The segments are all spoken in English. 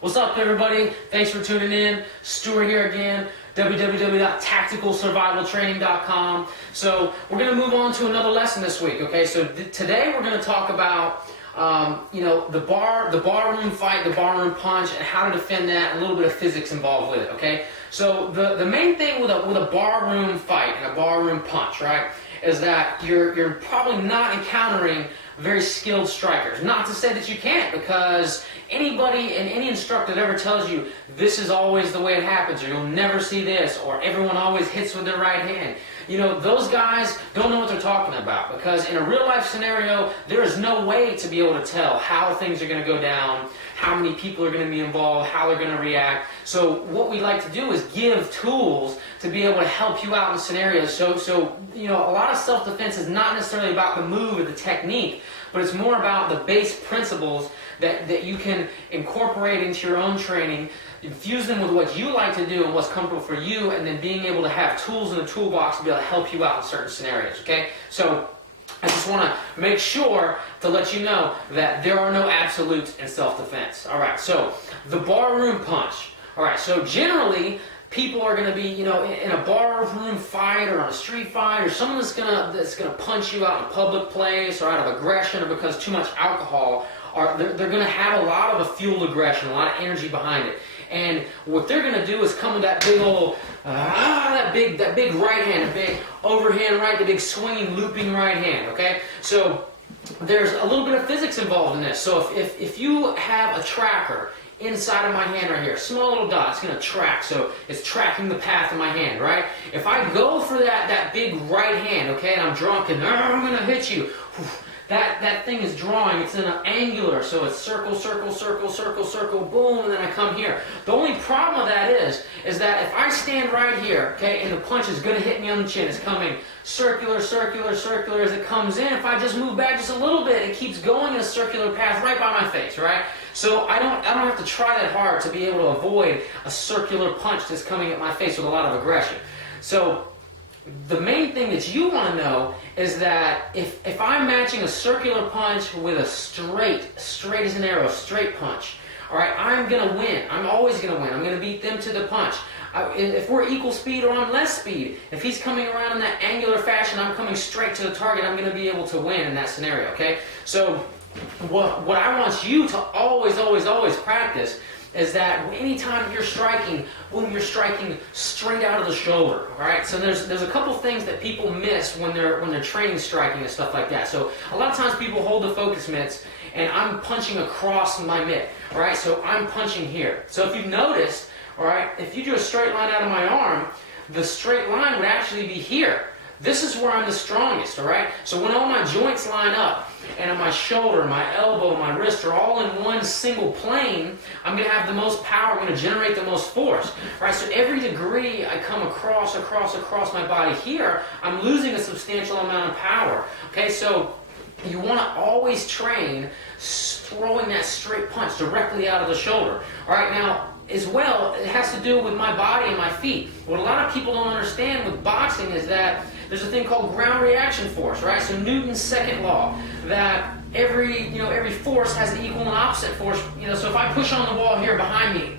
What's up, everybody? Thanks for tuning in. Stuart here again, www.tacticalsurvivaltraining.com. So we're going to move on to another lesson this week, okay? So today we're going to talk about, the barroom fight, the barroom punch, and how to defend that, and a little bit of physics involved with it, okay? So the main thing with a barroom fight and a barroom punch, right, is that you're probably not encountering very skilled strikers. Not to say that you can't, because anybody and any instructor that ever tells you this is always the way it happens, or you'll never see this, or everyone always hits with their right hand, those guys don't know what they're talking about, because in a real life scenario, there is no way to be able to tell how things are going to go down, how many people are going to be involved, how they're going to react. So what we like to do is give tools to be able to help you out in scenarios. So a lot of self-defense is not necessarily about the move or the technique, but it's more about the base principles that you can incorporate into your own training, infuse them with what you like to do and what's comfortable for you, and then being able to have tools in the toolbox to be able to help you out in certain scenarios, okay? So I just want to make sure to let you know that there are no absolutes in self-defense. All right, so the barroom punch. All right, so generally, people are going to be, in a barroom fight or on a street fight, or someone that's gonna punch you out in a public place or out of aggression or because too much alcohol. They're going to have a lot of a fueled aggression, a lot of energy behind it. And what they're going to do is come with that big old, that big right hand, the big overhand right, the big swinging, looping right hand, okay? So there's a little bit of physics involved in this. So if you have a tracker inside of my hand right here, small little dot, it's going to track, so it's tracking the path of my hand, right? If I go for that big right hand, okay, and I'm drunk and I'm going to hit you, that thing is drawing, it's in an angular, so it's circle, circle, circle, circle, circle, boom, and then I come here. The only problem with that is that if I stand right here, okay, and the punch is going to hit me on the chin, it's coming circular, circular, circular as it comes in. If I just move back just a little bit, it keeps going in a circular path right by my face, right? So I don't have to try that hard to be able to avoid a circular punch that's coming at my face with a lot of aggression. So the main thing that you want to know is that if I'm matching a circular punch with a straight as an arrow, straight punch, all right, I'm going to win. I'm always going to win. I'm going to beat them to the punch. If we're equal speed or I'm less speed, if he's coming around in that angular fashion, I'm coming straight to the target, I'm going to be able to win in that scenario, okay? So what I want you to always, always, always practice is that anytime you're striking, when you're striking straight out of the shoulder, all right? So there's a couple things that people miss when they're training striking and stuff like that. So a lot of times people hold the focus mitts, and I'm punching across my mitt, all right? So I'm punching here. So if you've noticed, all right, if you do a straight line out of my arm, the straight line would actually be here. This is where I'm the strongest, all right? So when all my joints line up, and my shoulder, my elbow, my wrist are all in one single plane, I'm going to have the most power, I'm going to generate the most force, right? So every degree I come across my body here, I'm losing a substantial amount of power, okay? So you want to always train throwing that straight punch directly out of the shoulder, all right? Now, as well, it has to do with my body and my feet. What a lot of people don't understand with boxing is that there's a thing called ground reaction force, right? So Newton's second law, that every force has an equal and opposite force. So if I push on the wall here behind me,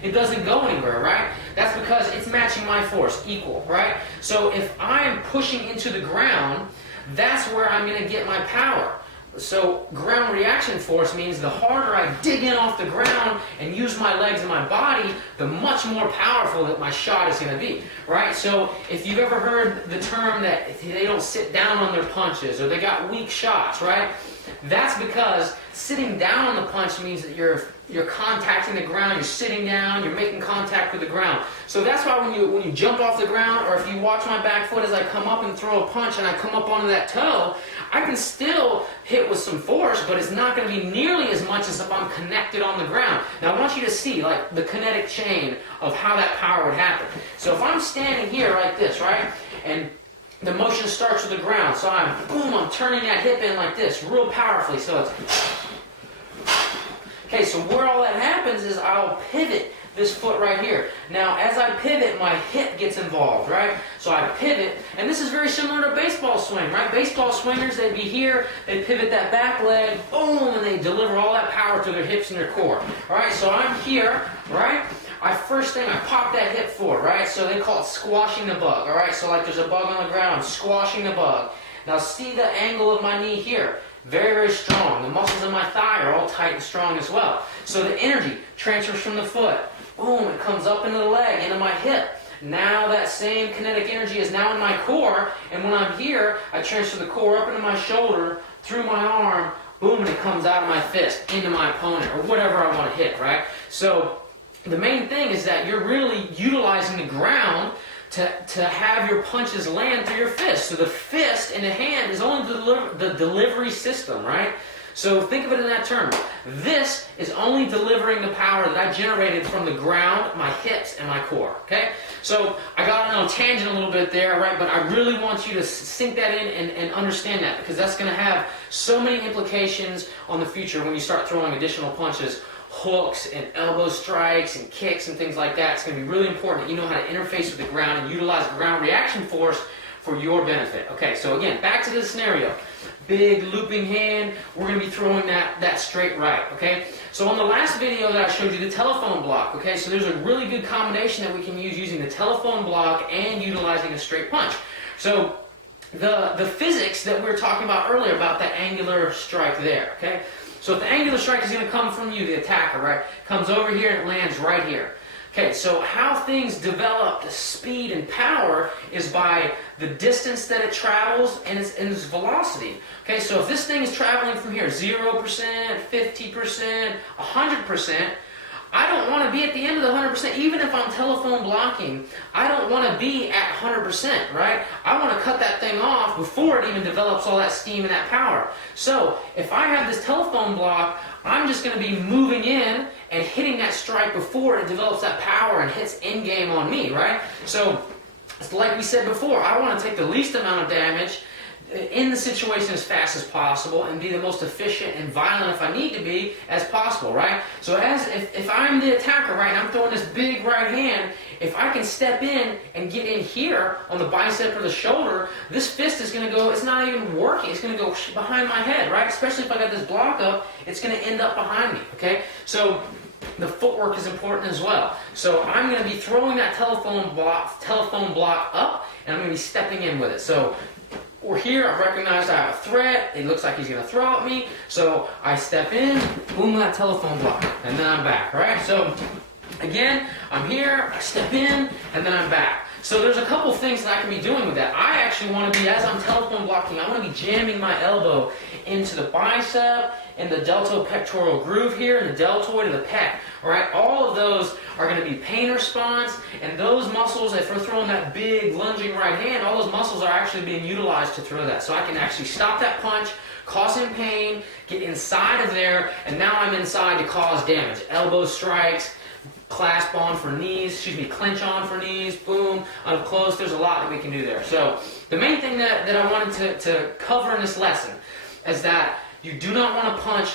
it doesn't go anywhere, right? That's because it's matching my force, equal, right? So if I'm pushing into the ground, that's where I'm going to get my power. So ground reaction force means the harder I dig in off the ground and use my legs and my body, the much more powerful that my shot is going to be, right? So if you've ever heard the term that they don't sit down on their punches, or they got weak shots, right? That's because sitting down on the punch means that you're contacting the ground, you're sitting down, you're making contact with the ground. So that's why when you jump off the ground, or if you watch my back foot as I come up and throw a punch and I come up onto that toe, I can still hit with some force, but it's not going to be nearly as much as if I'm connected on the ground. Now I want you to see like the kinetic chain of how that power would happen. So if I'm standing here like this, right, and the motion starts with the ground, so I'm turning that hip in like this, real powerfully, so it's... Okay, so where all that happens is I'll pivot this foot right here. Now, as I pivot, my hip gets involved, right? So I pivot, and this is very similar to a baseball swing, right? Baseball swingers, they'd be here, they pivot that back leg, boom, and they deliver all that power to their hips and their core. All right, so I'm here, right? First thing, I pop that hip forward, right? So they call it squashing the bug, all right? So like there's a bug on the ground, I'm squashing the bug. Now see the angle of my knee here. Very, very strong. The muscles in my thigh are all tight and strong as well. So the energy transfers from the foot. Boom, it comes up into the leg, into my hip. Now that same kinetic energy is now in my core, and when I'm here, I transfer the core up into my shoulder, through my arm, boom, and it comes out of my fist, into my opponent, or whatever I want to hit, right? So the main thing is that you're really utilizing the ground to have your punches land through your fist. So the fist in the hand is only the delivery system, right? So think of it in that term. This is only delivering the power that I generated from the ground, my hips, and my core, okay? So I got on a tangent a little bit there, right? But I really want you to sink that in and understand that, because that's going to have so many implications on the future when you start throwing additional punches, hooks and elbow strikes and kicks and things like that. It's going to be really important that you know how to interface with the ground and utilize the ground reaction force for your benefit. Okay, so again, back to this scenario. Big looping hand, we're going to be throwing that straight right, okay? So on the last video that I showed you, the telephone block, okay? So there's a really good combination that we can use using the telephone block and utilizing a straight punch. So the physics that we were talking about earlier about that angular strike there, okay? So if the angular strike is going to come from you, the attacker, right, comes over here and it lands right here. Okay, so how things develop the speed and power is by the distance that it travels and its velocity. Okay, so if this thing is traveling from here, 0%, 50%, 100%, I don't want to be at the end of the 100%. Even if I'm telephone blocking, I don't want to be at 100%, right? I want to cut that thing off before it even develops all that steam and that power. So if I have this telephone block, I'm just going to be moving in and hitting that strike before it develops that power and hits end game on me, right? So it's like we said before, I want to take the least amount of damage in the situation as fast as possible and be the most efficient and violent if I need to be as possible, right? So if I'm the attacker, right, and I'm throwing this big right hand, if I can step in and get in here on the bicep or the shoulder, this fist is going to go, it's not even working, it's going to go behind my head, right? Especially if I got this block up, it's going to end up behind me, okay? So the footwork is important as well. So I'm going to be throwing that telephone block up, and I'm going to be stepping in with it. So we're here, I recognize I have a threat, it looks like he's going to throw at me, so I step in, boom, that telephone block, and then I'm back, right? So again, I'm here, I step in, and then I'm back. So there's a couple things that I can be doing with that. I actually want to be, as I'm telephone blocking, I want to be jamming my elbow into the bicep, in the deltopectoral groove here, in the deltoid of the pec. All right, all of those are going to be pain response, and those muscles, if we're throwing that big lunging right hand, all those muscles are actually being utilized to throw that. So I can actually stop that punch, cause him pain, get inside of there, and now I'm inside to cause damage. Elbow strikes, clasp on for knees, clinch on for knees, boom, up close. There's a lot that we can do there. So the main thing that I wanted to cover in this lesson is that you do not want to punch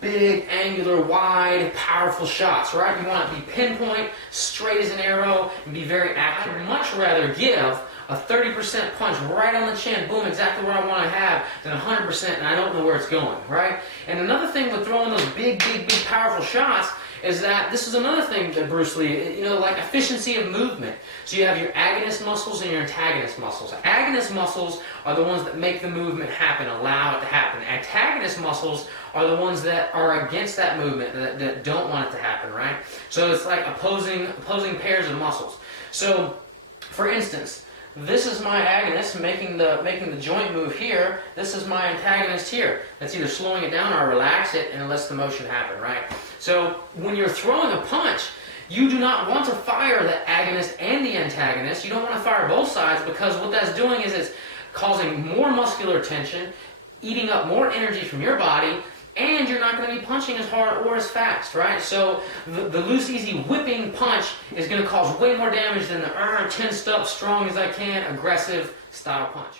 big, angular, wide, powerful shots, right? You want to be pinpoint, straight as an arrow, and be very accurate. I'd much rather give a 30% punch right on the chin, boom, exactly where I want to have, than 100% and I don't know where it's going, right? And another thing with throwing those big, powerful shots is that this is another thing that Bruce Lee, like efficiency of movement. So you have your agonist muscles and your antagonist muscles. Agonist muscles are the ones that make the movement happen, allow it to happen. Antagonist muscles are the ones that are against that movement, that don't want it to happen, right? So it's like opposing pairs of muscles. So, for instance, this is my agonist making the joint move here. This is my antagonist here. That's either slowing it down or relax it and it lets the motion happen, right? So when you're throwing a punch, you do not want to fire the agonist and the antagonist. You don't want to fire both sides, because what that's doing is it's causing more muscular tension, eating up more energy from your body, and you're not going to be punching as hard or as fast, right? So the loose, easy whipping punch is going to cause way more damage than the tensed up, strong as I can, aggressive style punch.